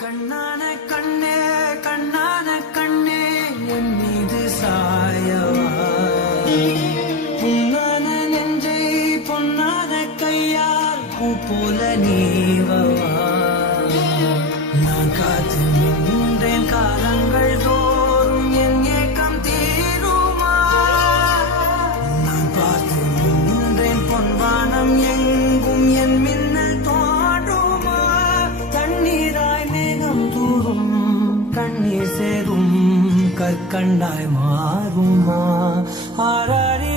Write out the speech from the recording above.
கண்ணான கண்ணே கண்ணான கண்ணே என் மீது சாயவா பொன்னான நெஞ்சை பொன்னான கையால் பூ போல நீவவா நான் காத்து நின்றேன் காலங்கள் தோறும் என் ஏக்கம் தீருமா நான் பார்த்து நின்றேன் பொன்வானம் எங்கும் என் மின்னல் தோன்றுமா தண்ணீராய் மேகம் தூரும் கண்ணீர் சேரும் கற்கண்டாய் மாறுமா ஆராரி